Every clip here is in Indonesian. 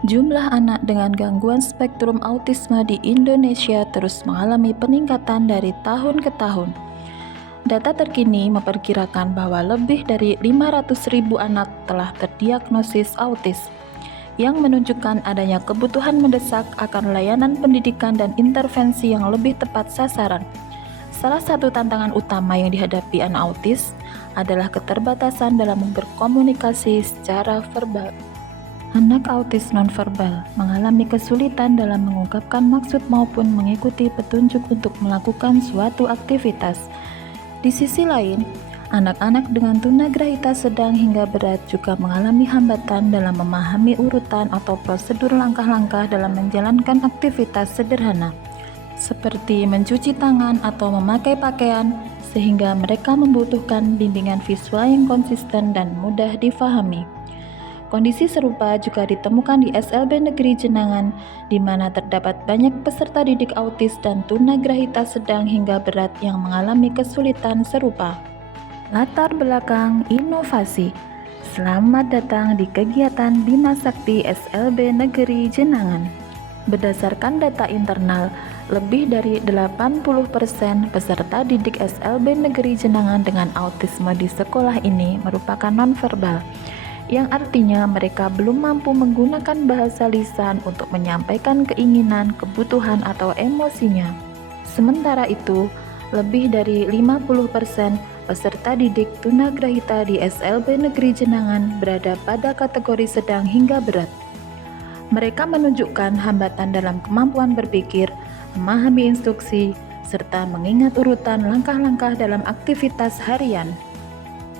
Jumlah anak dengan gangguan spektrum autisme di Indonesia terus mengalami peningkatan dari tahun ke tahun. Data terkini memperkirakan bahwa lebih dari 500.000 anak telah terdiagnosis autis, yang menunjukkan adanya kebutuhan mendesak akan layanan pendidikan dan intervensi yang lebih tepat sasaran. Salah satu tantangan utama yang dihadapi anak autis adalah keterbatasan dalam berkomunikasi secara verbal. Anak autis nonverbal mengalami kesulitan dalam mengungkapkan maksud maupun mengikuti petunjuk untuk melakukan suatu aktivitas. Di sisi lain, anak-anak dengan tunagrahita sedang hingga berat juga mengalami hambatan dalam memahami urutan atau prosedur langkah-langkah dalam menjalankan aktivitas sederhana, seperti mencuci tangan atau memakai pakaian, sehingga mereka membutuhkan bimbingan visual yang konsisten dan mudah difahami. Kondisi serupa juga ditemukan di SLB Negeri Jenangan, di mana terdapat banyak peserta didik autis dan tunagrahita sedang hingga berat yang mengalami kesulitan serupa. Latar belakang inovasi. Selamat datang di kegiatan Bima Sakti SLB Negeri Jenangan. Berdasarkan data internal, lebih dari 80% peserta didik SLB Negeri Jenangan dengan autisme di sekolah ini merupakan nonverbal, yang artinya mereka belum mampu menggunakan bahasa lisan untuk menyampaikan keinginan, kebutuhan, atau emosinya. Sementara itu, lebih dari 50% peserta didik tunagrahita di SLB Negeri Jenangan berada pada kategori sedang hingga berat. Mereka menunjukkan hambatan dalam kemampuan berpikir, memahami instruksi, serta mengingat urutan langkah-langkah dalam aktivitas harian.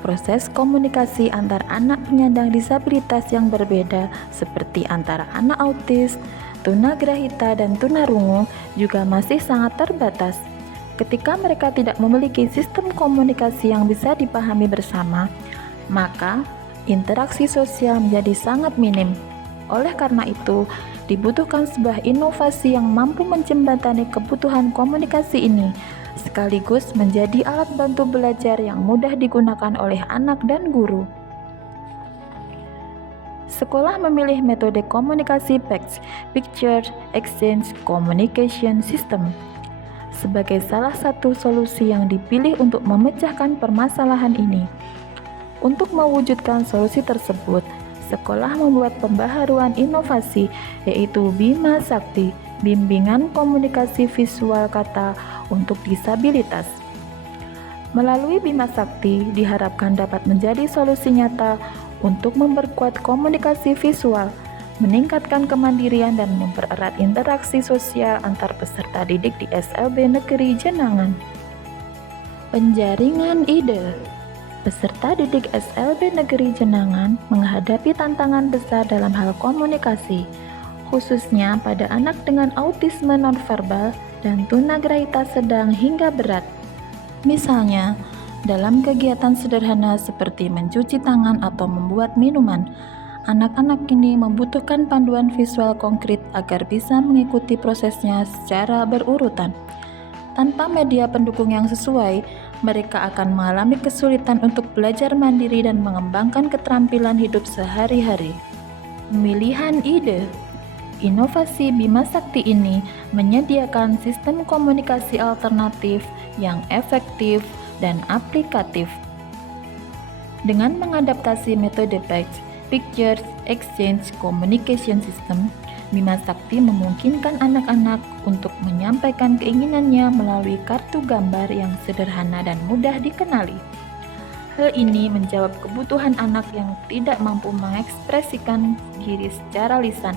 Proses komunikasi antar anak penyandang disabilitas yang berbeda seperti antara anak autis, tunagrahita, dan tunarungu juga masih sangat terbatas. Ketika mereka tidak memiliki sistem komunikasi yang bisa dipahami bersama, maka interaksi sosial menjadi sangat minim. Oleh karena itu, dibutuhkan sebuah inovasi yang mampu menjembatani kebutuhan komunikasi ini, sekaligus menjadi alat bantu belajar yang mudah digunakan oleh anak dan guru. Sekolah memilih metode komunikasi PECS, Picture Exchange Communication System, sebagai salah satu solusi yang dipilih untuk memecahkan permasalahan ini. Untuk mewujudkan solusi tersebut, sekolah membuat pembaharuan inovasi, yaitu Bima Sakti, bimbingan komunikasi visual kata untuk disabilitas. Melalui Bima Sakti diharapkan dapat menjadi solusi nyata untuk memperkuat komunikasi visual, meningkatkan kemandirian, dan mempererat interaksi sosial antar peserta didik di SLB Negeri Jenangan. Penjaringan ide. Peserta didik SLB Negeri Jenangan menghadapi tantangan besar dalam hal komunikasi, khususnya pada anak dengan autisme nonverbal dan tunagrahita sedang hingga berat. Misalnya, dalam kegiatan sederhana seperti mencuci tangan atau membuat minuman, anak-anak ini membutuhkan panduan visual konkret agar bisa mengikuti prosesnya secara berurutan. Tanpa media pendukung yang sesuai, mereka akan mengalami kesulitan untuk belajar mandiri dan mengembangkan keterampilan hidup sehari-hari. Pemilihan ide. Inovasi Bima Sakti ini menyediakan sistem komunikasi alternatif yang efektif dan aplikatif. Dengan mengadaptasi metode PECS, Picture Exchange Communication System, Bima Sakti memungkinkan anak-anak untuk menyampaikan keinginannya melalui kartu gambar yang sederhana dan mudah dikenali. Hal ini menjawab kebutuhan anak yang tidak mampu mengekspresikan diri secara lisan,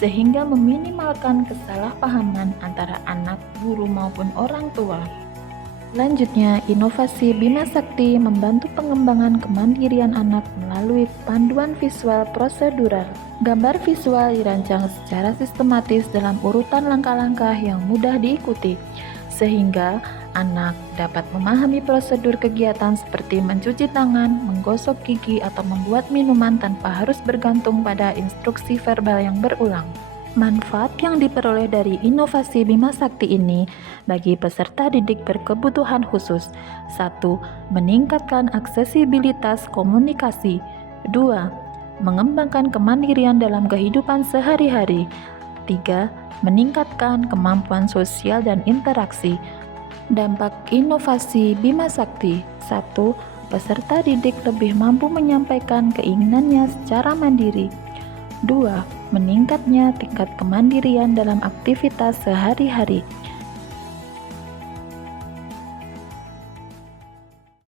sehingga meminimalkan kesalahpahaman antara anak, guru, maupun orang tua. Selanjutnya, inovasi Bima Sakti membantu pengembangan kemandirian anak melalui panduan visual prosedural. Gambar visual dirancang secara sistematis dalam urutan langkah-langkah yang mudah diikuti, sehingga anak dapat memahami prosedur kegiatan seperti mencuci tangan, menggosok gigi, atau membuat minuman tanpa harus bergantung pada instruksi verbal yang berulang. Manfaat yang diperoleh dari inovasi Bima Sakti ini bagi peserta didik berkebutuhan khusus: 1. Meningkatkan aksesibilitas komunikasi. 2. mengembangkan kemandirian dalam kehidupan sehari-hari. 3. Meningkatkan kemampuan sosial dan interaksi. Dampak inovasi Bima Sakti. 1. Peserta didik lebih mampu menyampaikan keinginannya secara mandiri. 2. Meningkatnya tingkat kemandirian dalam aktivitas sehari-hari.